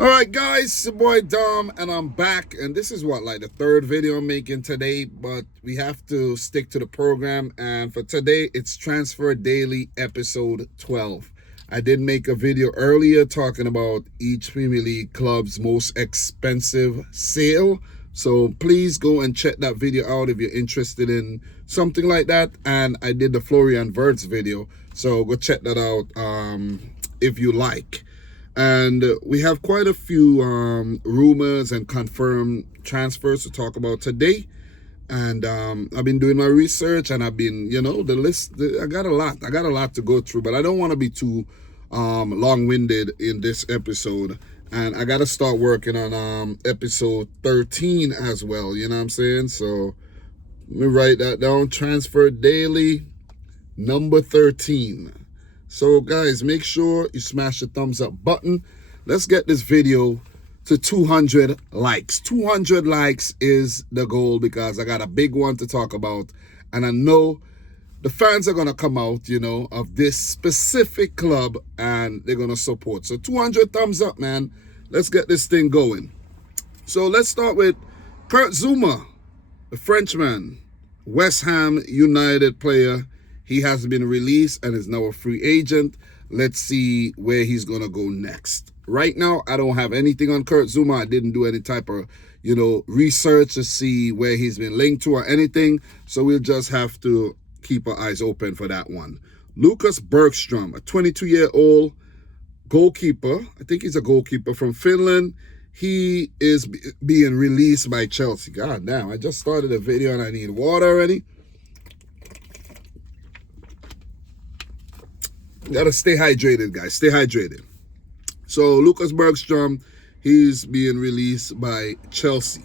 All right, guys, it's your boy Dom, and I'm back. And this is like the third video I'm making today, but we have to stick to the program. And for today, it's Transfer Daily episode 12. I did make a video earlier talking about each Premier League club's most expensive sale. So please go and check that video out if you're interested in something like that. And I did the FLORIAN WIRTZ video, so go check that out if you like. And we have quite a few rumors and confirmed transfers to talk about today. And I've been doing my research, and I've been, the list, I got a lot to go through, but I don't want to be too long-winded in this episode. And I got to start working on episode 13 as well, you know what I'm saying? So let me write that down. Transfer Daily number 13. So guys, make sure you smash the thumbs up button. Let's get this video to 200 likes. 200 likes is the goal, because I got a big one to talk about. And I know the fans are going to come out, of this specific club, and they're going to support. So 200 thumbs up, man. Let's get this thing going. So let's start with Kurt Zouma, the Frenchman, West Ham United player. He has been released and is now a free agent. Let's see where he's going to go next. Right now, I don't have anything on Kurt Zouma. I didn't do any type of, research to see where he's been linked to or anything. So we'll just have to keep our eyes open for that one. Lucas Bergstrom, a 22-year-old goalkeeper. I think he's a goalkeeper from Finland. He is being released by Chelsea. God damn, I just started a video and I need water already. Gotta stay hydrated, guys. Stay hydrated. So Lucas Bergstrom, he's being released by Chelsea.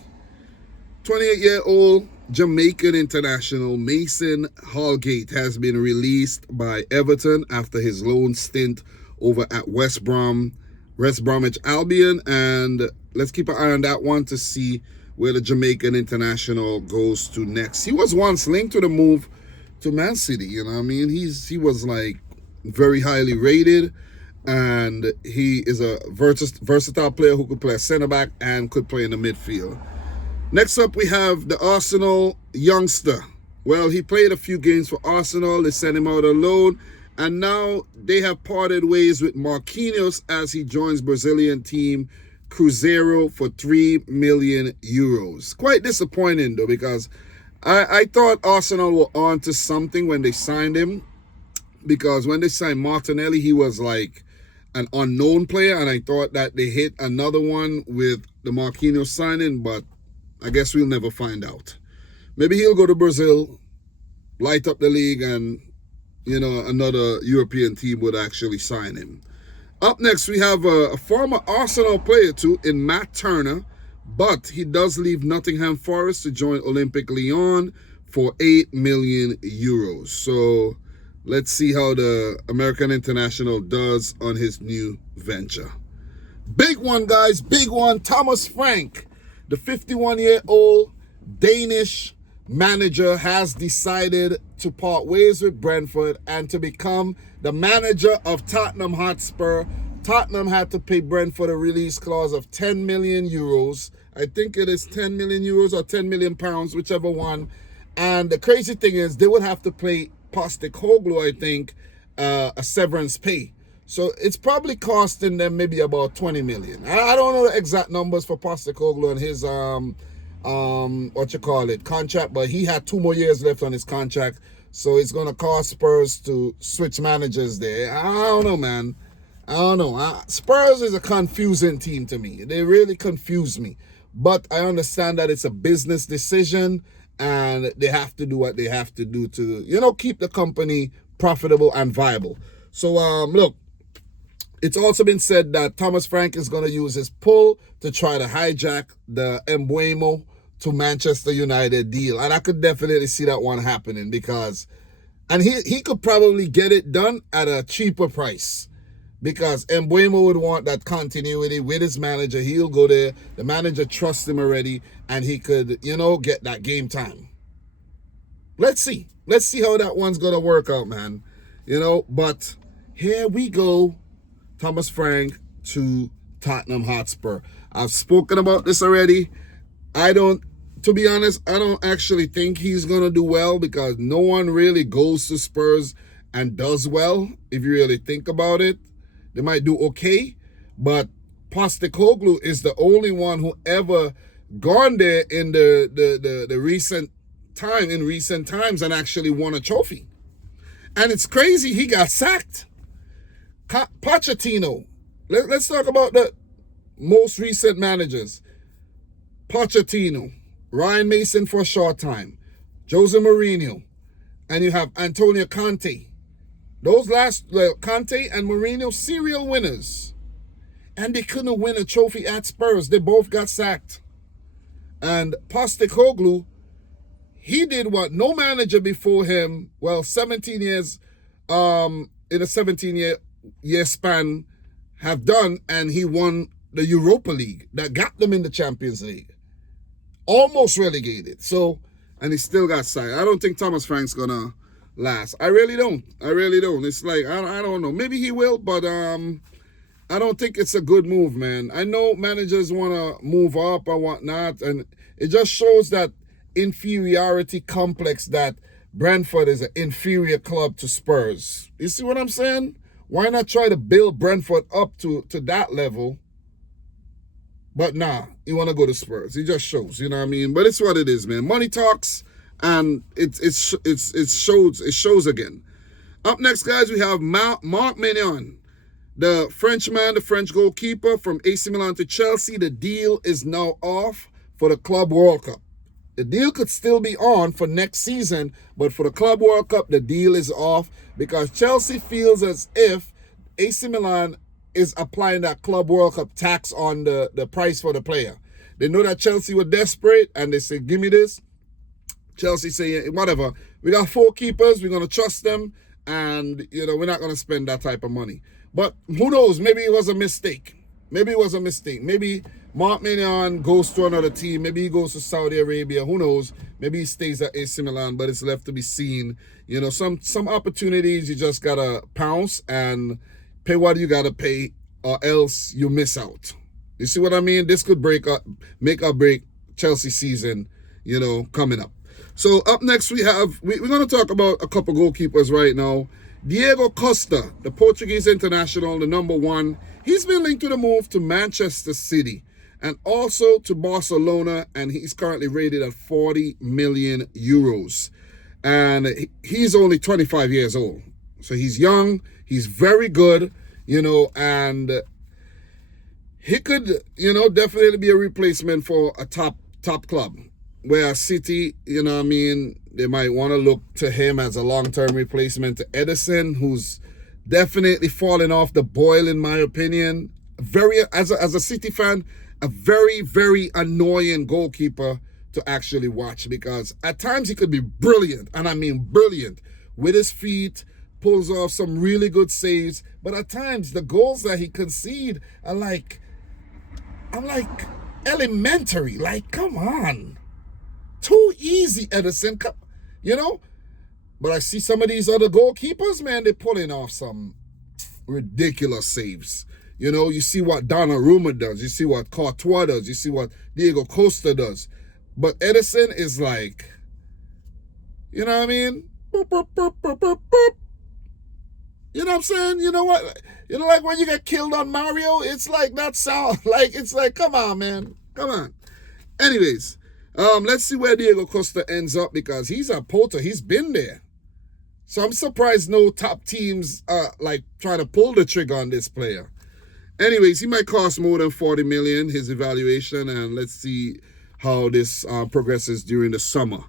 28-year-old Jamaican international Mason Holgate has been released by Everton after his loan stint over at West Bromwich Albion. And let's keep an eye on that one to see where the Jamaican international goes to next. He was once linked to the move to Man City, you know what I mean? He was like very highly rated, and he is a versatile player who could play center back and could play in the midfield. Next up, we have the Arsenal youngster. Well, he played a few games for Arsenal. They sent him out on loan, and now they have parted ways with Marquinhos as he joins Brazilian team Cruzeiro for 3 million euros. Quite disappointing though, because I thought Arsenal were on to something when they signed him. Because when they signed Martinelli, he was like an unknown player, and I thought that they hit another one with the Marquinhos signing, but I guess we'll never find out. Maybe he'll go to Brazil, light up the league, and, another European team would actually sign him. Up next, we have a former Arsenal player too, in Matt Turner, but he does leave Nottingham Forest to join Olympique Lyon for 8 million euros. So let's see how the American international does on his new venture. Big one, guys. Big one. Thomas Frank, the 51-year-old Danish manager, has decided to part ways with Brentford and to become the manager of Tottenham Hotspur. Tottenham had to pay Brentford a release clause of 10 million euros. I think it is 10 million euros or 10 million pounds, whichever one. And the crazy thing is they would have to pay Postecoglou, I think, a severance pay. So it's probably costing them maybe about 20 million. I don't know the exact numbers for Postecoglou and his contract, but he had 2 more years left on his contract. So it's gonna cost Spurs to switch managers there. I don't know, man. I don't know. Spurs is a confusing team to me. They really confuse me. But I understand that it's a business decision, and they have to do what they have to do to, keep the company profitable and viable. So, look, it's also been said that Thomas Frank is going to use his pull to try to hijack the Mbeumo to Manchester United deal. And I could definitely see that one happening, because, and he could probably get it done at a cheaper price, because Mbeumo would want that continuity with his manager. He'll go there. The manager trusts him already, and he could, get that game time. Let's see. Let's see how that one's going to work out, man. But here we go. Thomas Frank to Tottenham Hotspur. I've spoken about this already. To be honest, I don't actually think he's going to do well because no one really goes to Spurs and does well. If you really think about it, they might do okay, but Postecoglou is the only one who ever gone there in the recent times and actually won a trophy. And it's crazy, he got sacked. Pochettino. Let's talk about the most recent managers. Pochettino, Ryan Mason for a short time, Jose Mourinho, and you have Antonio Conte. Those Conte and Mourinho, serial winners. And they couldn't win a trophy at Spurs. They both got sacked. And Postecoglou, he did what no manager before him, 17 years, in a 17-year span have done, and he won the Europa League that got them in the Champions League. Almost relegated. So, and he still got sacked. I don't think Thomas Frank's gonna last. I really don't. It's like, I don't know. Maybe he will, but I don't think it's a good move, man. I know managers want to move up and whatnot, and it just shows that inferiority complex that Brentford is an inferior club to Spurs. You see what I'm saying? Why not try to build Brentford up to that level? But nah, you want to go to Spurs. It just shows, you know what I mean? But it's what it is, man. Money talks, and it shows again. Up next, guys, we have Marc Maignan, the Frenchman, the French goalkeeper from AC Milan to Chelsea. The deal is now off for the Club World Cup. The deal could still be on for next season, but for the Club World Cup, the deal is off because Chelsea feels as if AC Milan is applying that Club World Cup tax on the price for the player. They know that Chelsea were desperate, and they say, give me this. Chelsea say, whatever. We got 4 keepers. We're going to trust them, and, we're not going to spend that type of money. But who knows? Maybe it was a mistake. Maybe Marc Maignan goes to another team. Maybe he goes to Saudi Arabia. Who knows? Maybe he stays at AC Milan, but it's left to be seen. Some opportunities you just got to pounce and pay what you got to pay, or else you miss out. You see what I mean? This could make or break Chelsea season, coming up. So up next we're going to talk about a couple goalkeepers right now. Diego Costa, the Portuguese international, the number 1, he's been linked to the move to Manchester City and also to Barcelona, and he's currently rated at 40 million euros. And he's only 25 years old. So he's young, he's very good, and he could, definitely be a replacement for a top club. Where City, they might want to look to him as a long-term replacement to Ederson, who's definitely fallen off the boil, in my opinion. As a City fan, a very, very annoying goalkeeper to actually watch, because at times he could be brilliant, and I mean brilliant, with his feet, pulls off some really good saves, but at times the goals that he concede are like, I'm like, elementary. Like, come on. Too easy, Ederson. But I see some of these other goalkeepers, man, they're pulling off some ridiculous saves. You see what Donnarumma does. You see what Courtois does. You see what Diego Costa does. But Ederson is like, you know what I mean? Boop, boop, boop, boop, boop, boop. You know what I'm saying? You know what? Like when you get killed on Mario, it's like that sound. It's like, come on, man. Come on. Anyways, let's see where Diego Costa ends up, because he's a Porto. He's been there. So I'm surprised no top teams are trying to pull the trigger on this player. Anyways, he might cost more than 40 million, his evaluation, and let's see how this progresses during the summer.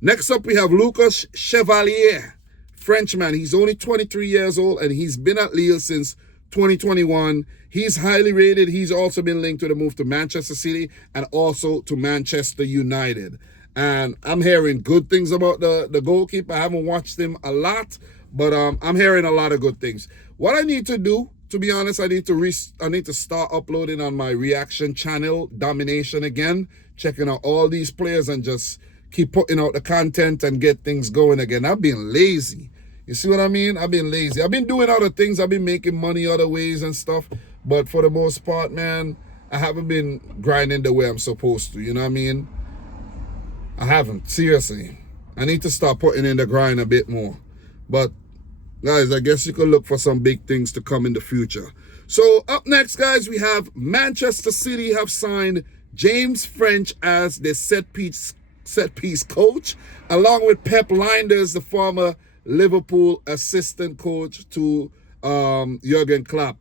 Next up, we have Lucas Chevalier, Frenchman. He's only 23 years old, and he's been at Lille since 2021. He's highly rated. He's also been linked to the move to Manchester City and also to Manchester United. And I'm hearing good things about the goalkeeper. I haven't watched him a lot, but I'm hearing a lot of good things. What I need to do, to be honest, I need to start uploading on my reaction channel, Domination, again, checking out all these players and just keep putting out the content and get things going again. I've been lazy. You see what I mean? I've been lazy. I've been doing other things. I've been making money other ways and stuff. But for the most part, man, I haven't been grinding the way I'm supposed to. You know what I mean? I haven't. Seriously. I need to start putting in the grind a bit more. But, guys, I guess you could look for some big things to come in the future. So, up next, guys, we have Manchester City have signed James French as their set piece coach, along with Pep Lijnders, the former Liverpool assistant coach to Jurgen Klopp.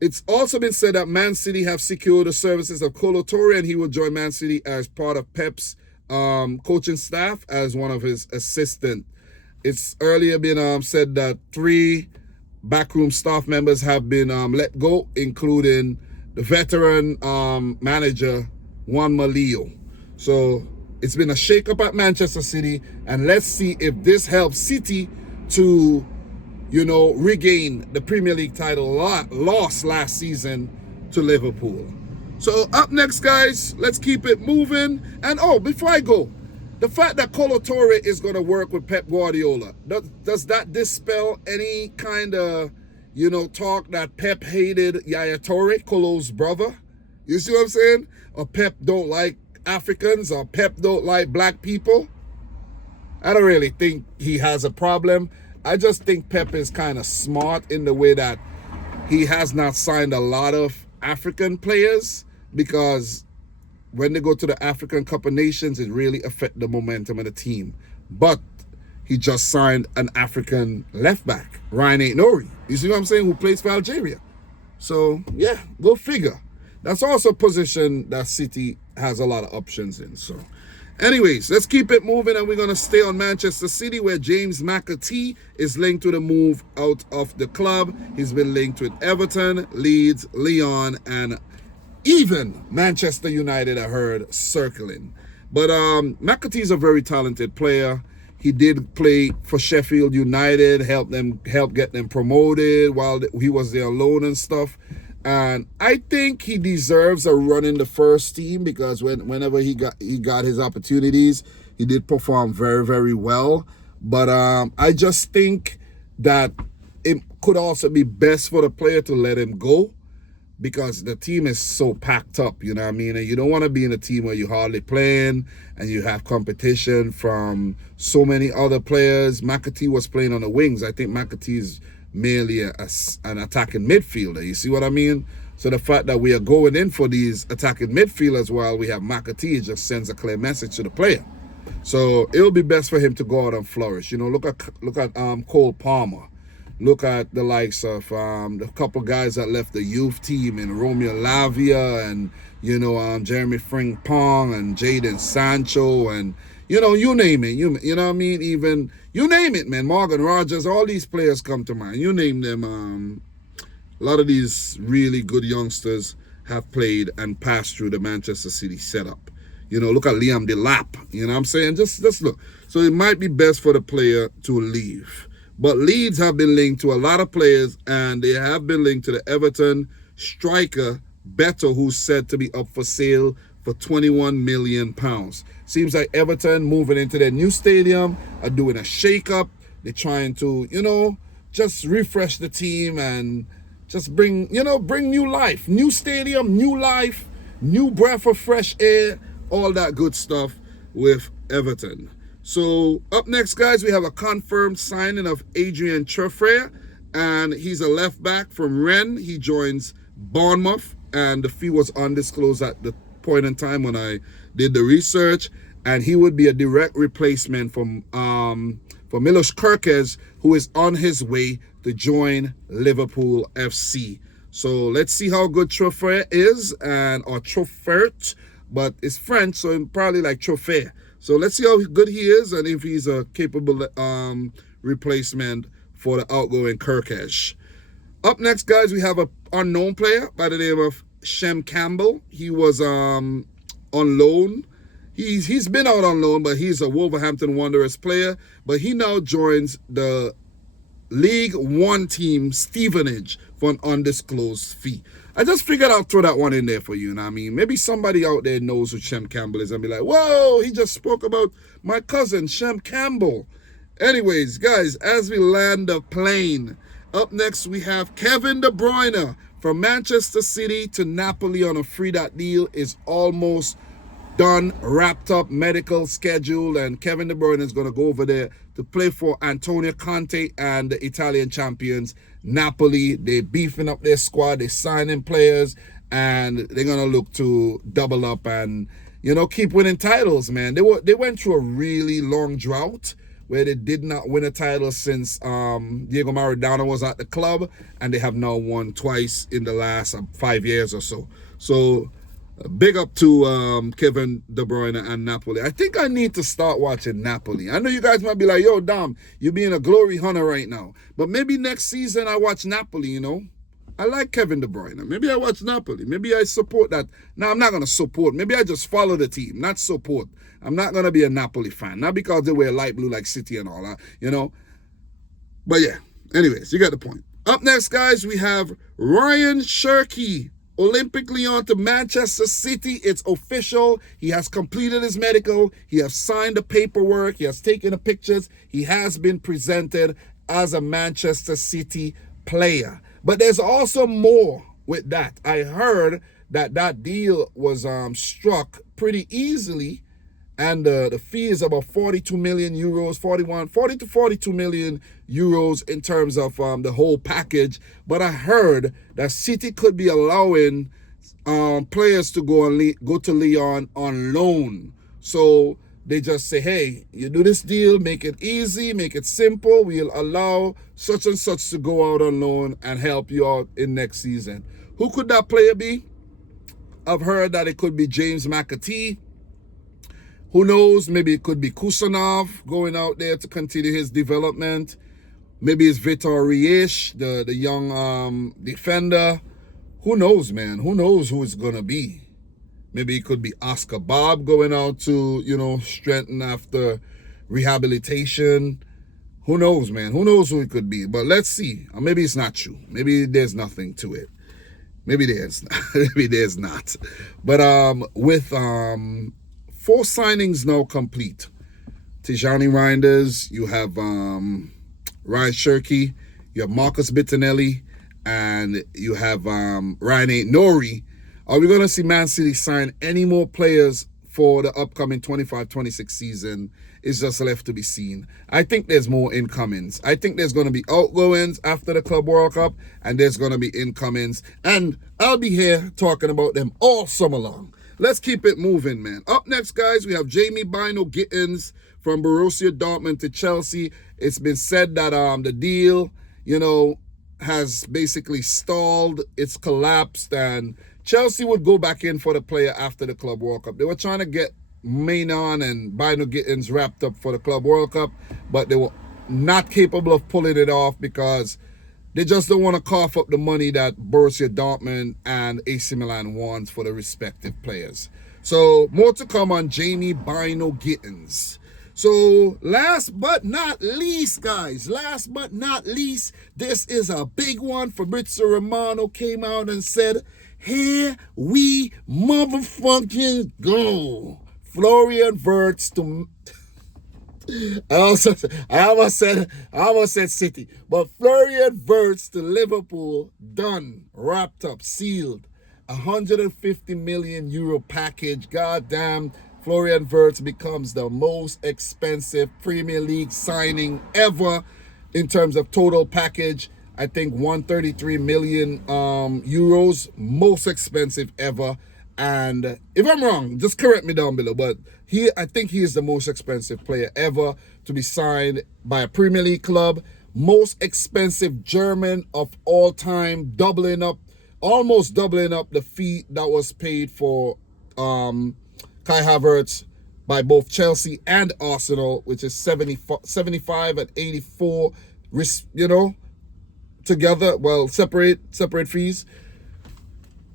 It's also been said that Man City have secured the services of Kolo Touré, and he will join Man City as part of Pep's coaching staff as one of his assistants. It's earlier been said that 3 backroom staff members have been let go, including the veteran manager, Juan Malillo. So it's been a shake-up at Manchester City, and let's see if this helps City to, regain the Premier League title lost last season to Liverpool. So up next, guys, let's keep it moving. And before I go, the fact that Kolo Touré is going to work with Pep Guardiola, does that dispel any kind of, talk that Pep hated Yaya Touré, Kolo's brother? You see what I'm saying? Or Pep don't like Africans, or Pep don't like black people? I don't really think he has a problem. I just think Pep is kind of smart in the way that he has not signed a lot of African players, because when they go to the African Cup of Nations, it really affects the momentum of the team. But he just signed an African left back, Ryan Aït-Nouri. You see what I'm saying? Who plays for Algeria. So, yeah, go figure. That's also a position that City has a lot of options in. So, anyways, let's keep it moving, and we're going to stay on Manchester City, where James McAtee is linked to the move out of the club. He's been linked with Everton, Leeds, Lyon, and even Manchester United, I heard, circling. But McAtee is a very talented player. He did play for Sheffield United, help get them promoted while he was there alone and stuff. And I think he deserves a run in the first team, because whenever he got his opportunities, he did perform very, very well. But I just think that it could also be best for the player to let him go, because the team is so packed up, you know what I mean? And you don't want to be in a team where you're hardly playing and you have competition from so many other players. McAtee was playing on the wings. I think McAtee is mainly an attacking midfielder. You see what I mean? So the fact that we are going in for these attacking midfielders while we have McAtee just sends a clear message to the player. So it'll be best for him to go out and flourish. Look at Cole Palmer. Look at the likes of the couple guys that left the youth team, and Romeo Lavia, and Jeremy Frimpong, and Jadon Sancho, and you name it. You know what I mean? Even you name it, man. Morgan Rogers, all these players come to mind. You name them. A lot of these really good youngsters have played and passed through the Manchester City setup. Look at Liam Delap. You know what I'm saying? Just look. So it might be best for the player to leave. But Leeds have been linked to a lot of players, and they have been linked to the Everton striker, Beto, who's said to be up for sale for £21 million. Seems like Everton moving into their new stadium are doing a shake-up. They're trying to, just refresh the team and just bring new life. New stadium, new life, new breath of fresh air, all that good stuff with Everton. So up next, guys, we have a confirmed signing of Adrien Traoré, and he's a left back from Rennes. He joins Bournemouth, and the fee was undisclosed at the point in time when I did the research, and he would be a direct replacement for Milos Kerkez, who is on his way to join Liverpool FC. So let's see how good Traoré is, or Traufert, but it's French, so probably like Trophée. So let's see how good he is, and if he's a capable replacement for the outgoing Kerkez. Up next, guys, we have an unknown player by the name of Shem Campbell. He was on loan. He's been out on loan, but he's a Wolverhampton Wanderers player. But he now joins the League One team, Stevenage, for an undisclosed fee. I just figured I'll throw that one in there for you, know what I mean? Maybe somebody out there knows who Shem Campbell is and be like, whoa, he just spoke about my cousin, Shem Campbell. Anyways, guys, as we land the plane, up next we have Kevin De Bruyne from Manchester City to Napoli on a free. That deal is almost done, wrapped up, medical schedule, and Kevin De Bruyne is going to go over there to play for Antonio Conte and the Italian champions Napoli. They're beefing up their squad, they're signing players, and they're going to look to double up and, you know, keep winning titles, man. They went through a really long drought where they did not win a title since Diego Maradona was at the club, and they have now won twice in the last 5 years or so. So big up to Kevin De Bruyne and Napoli. I think I need to start watching Napoli. I know you guys might be like, yo, Dom, you're being a glory hunter right now. But maybe next season I watch Napoli, you know. I like Kevin De Bruyne. Maybe I watch Napoli. Maybe I support that. No, I'm not going to support. Maybe I just follow the team, not support. I'm not going to be a Napoli fan. Not because they wear light blue like City and all that, you know. But yeah, anyways, you got the point. Up next, guys, we have Ryan Cherki, Olympic Lyon to Manchester City. It's official. He has completed his medical. He has signed the paperwork. He has taken the pictures. He has been presented as a Manchester City player. But there's also more with that. I heard that that deal was struck pretty easily, and the fee is about 42 million euros, 40 to 42 million euros in terms of the whole package. But I heard that City could be allowing players to go to Lyon on loan. So they just say, hey, you do this deal, make it easy, make it simple. We'll allow such and such to go out on loan and help you out in next season. Who could that player be? I've heard that it could be James McAtee. Who knows? Maybe it could be Kusanov going out there to continue his development. Maybe it's Vitor Riesch, the young defender. Who knows, man? Who knows who it's going to be? Maybe it could be Oscar Bob going out to, you know, strengthen after rehabilitation. Who knows, man? Who knows who it could be? But let's see. Or maybe it's not true. Maybe there's nothing to it. Maybe there's maybe there's not. But with 4 signings now complete. Tijani Reinders, you have Ryan Cherki, you have Marcus Bettinelli, and you have Ryan Nori. Are we going to see Man City sign any more players for the upcoming 25-26 season? It's just left to be seen. I think there's more incomings. I think there's going to be outgoings after the Club World Cup, and there's going to be incomings. And I'll be here talking about them all summer long. Let's keep it moving, man. Up next, guys, we have Jamie Bino Gittins from Borussia Dortmund to Chelsea. It's been said that the deal, you know, has basically stalled. It's collapsed, and Chelsea would go back in for the player after the Club World Cup. They were trying to get Maignan and Bino Gittins wrapped up for the Club World Cup, but they were not capable of pulling it off because they just don't want to cough up the money that Borussia Dortmund and AC Milan wants for the respective players. So more to come on Jamie Bino Gittins. So last but not least, guys, this is a big one. Fabrizio Romano came out and said, here we motherfucking go. Florian Wirtz to... I almost said City. But Florian Wirtz to Liverpool, done, wrapped up, sealed. 150 million euro package. Goddamn, Florian Wirtz becomes the most expensive Premier League signing ever in terms of total package. I think 133 million euros, most expensive ever. And if I'm wrong, just correct me down below. But I think he is the most expensive player ever to be signed by a Premier League club. Most expensive German of all time, almost doubling up the fee that was paid for Kai Havertz by both Chelsea and Arsenal, which is 75 and 84, you know, together. Well, separate fees.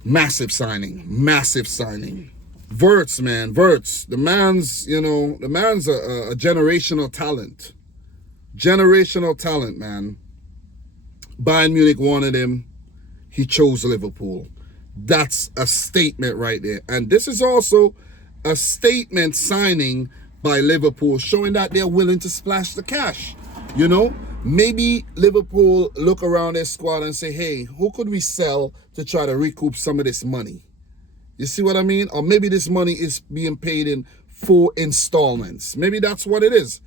Massive signing. Wirtz, man. Wirtz. The man's a generational talent. Generational talent, man. Bayern Munich wanted him. He chose Liverpool. That's a statement right there. And this is also a statement signing by Liverpool, showing that they're willing to splash the cash. You know, maybe Liverpool look around their squad and say, hey, who could we sell to try to recoup some of this money? You see what I mean? Or maybe this money is being paid in 4 installments. Maybe that's what it is.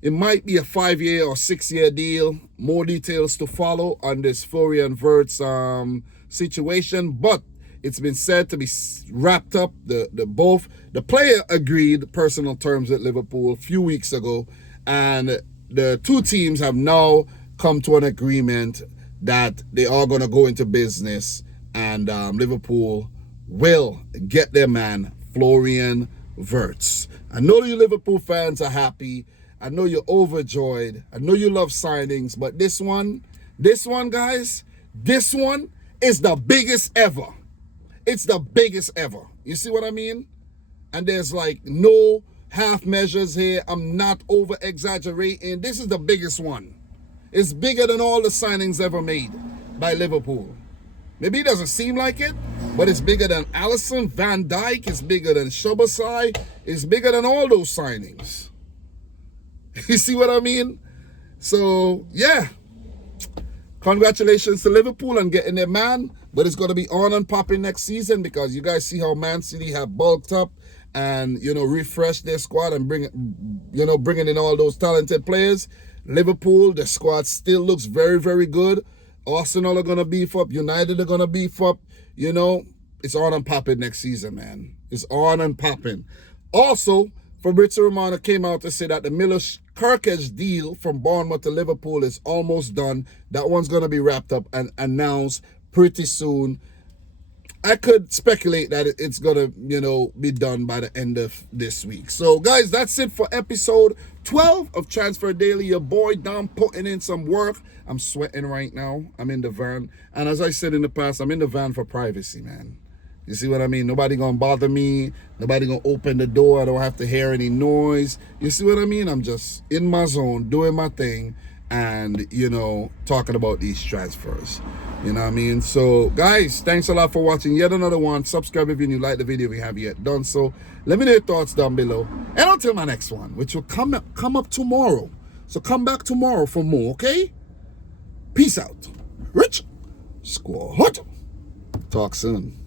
It might be a 5-year or 6-year deal. More details to follow on this FLORIAN WIRTZ situation, but it's been said to be wrapped up. The player agreed personal terms with Liverpool a few weeks ago, and the two teams have now come to an agreement that they are going to go into business, and Liverpool will get their man FLORIAN WIRTZ. I know you Liverpool fans are happy. I know you're overjoyed. I know you love signings, but this one, guys, this one is the biggest ever. It's the biggest ever. You see what I mean? And there's like no half measures here. I'm not over exaggerating. This is the biggest one. It's bigger than all the signings ever made by Liverpool. Maybe it doesn't seem like it, but it's bigger than Alisson, Van Dijk. It's bigger than Szoboszlai. It's bigger than all those signings. You see what I mean? So, yeah. Congratulations to Liverpool on getting their man. But it's going to be on and popping next season, because you guys see how Man City have bulked up and, refreshed their squad and bringing in all those talented players. Liverpool, the squad still looks very, very good. Arsenal are going to beef up. United are going to beef up. It's on and popping next season, man. It's on and popping. Also, Fabrizio Romano came out to say that the Milos-Kerkez deal from Bournemouth to Liverpool is almost done. That one's going to be wrapped up and announced pretty soon. I could speculate that it's going to, be done by the end of this week. So, guys, that's it for episode 12 of Transfer Daily. Your boy Dom putting in some work. I'm sweating right now. I'm in the van. And as I said in the past, I'm in the van for privacy, man. You see what I mean? Nobody gonna bother me. Nobody gonna open the door. I don't have to hear any noise. You see what I mean? I'm just in my zone, doing my thing, and, talking about these transfers. You know what I mean? So, guys, thanks a lot for watching yet another one. Subscribe if you're new. Like the video if you haven't yet done so. Let me know your thoughts down below. And until my next one, which will come up tomorrow. So come back tomorrow for more, okay? Peace out. Rich Squad. Talk soon.